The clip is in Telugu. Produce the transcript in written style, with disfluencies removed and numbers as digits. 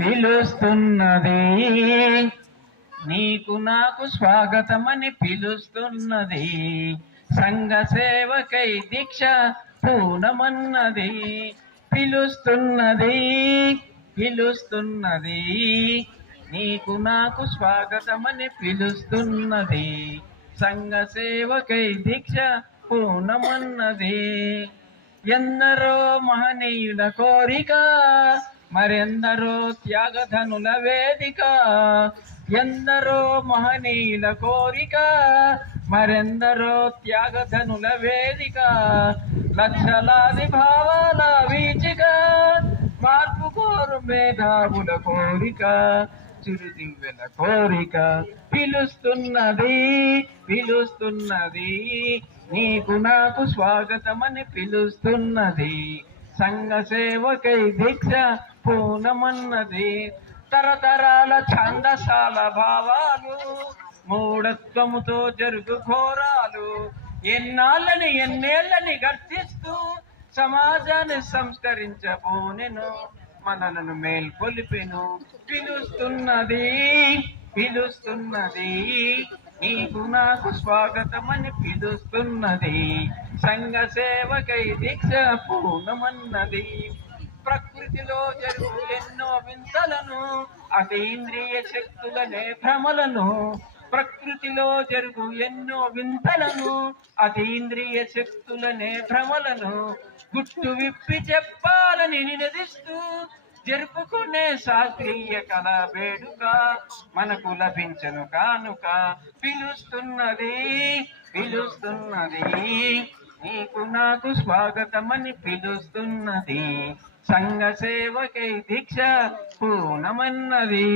పిలుస్తున్నది, నీకు నాకు స్వాగతమని పిలుస్తున్నది. సంఘ సేవకై దీక్ష పూనమన్నది. పిలుస్తున్నది, పిలుస్తున్నది, నీకు నాకు స్వాగతమని పిలుస్తున్నది. సంఘ సేవకై దీక్ష పూనమన్నది. ఎందరో మహనీయుల కోరిక, మరెందరో త్యాగధనుల వేదిక. ఎందరో మహనీయుల కోరిక, మరెందరో త్యాగధనుల వేదిక. లక్షలాది భావాల వీచిక, మార్పు కోరు మేధావుల కోరిక, చిరుదివ్వెల కోరిక. పిలుస్తున్నది, పిలుస్తున్నది, నీకు నాకు స్వాగతమని పిలుస్తున్నది. సంఘ సేవకై దీక్ష పూనమన్నది. తరతరాల ఛందసాల భావాలు, మూఢత్వముతో జరుగు ఘోరాలు, ఎన్నాళ్ళని ఎన్నేళ్ళని గర్తిస్తూ సమాజాన్ని సంస్కరించబోనెను, మనలను మేల్కొలిపెను. పిలుస్తున్నది, పిలుస్తున్నది, నీకు నాకు స్వాగతమని పిలుస్తున్నది. సంఘ సేవకై దీక్ష పూనమన్నది. ప్రకృతిలో జరుగు ఎన్నో వింతలను, అతీంద్రియ శక్తులనే భ్రమలను. ప్రకృతిలో జరుగు ఎన్నో వింతలను, అతీంద్రియ శక్తులనే భ్రమలను గుట్టు విప్పి చెప్పాలని నినదిస్తూ జరుపుకునే శాస్త్రీయ కళ వేడుక మనకు లభించను కానుక. పిలుస్తున్నది, పిలుస్తున్నది, నీకు నాకు స్వాగతమని పిలుస్తున్నది. సంఘ సేవకై దీక్ష పూనమన్నది.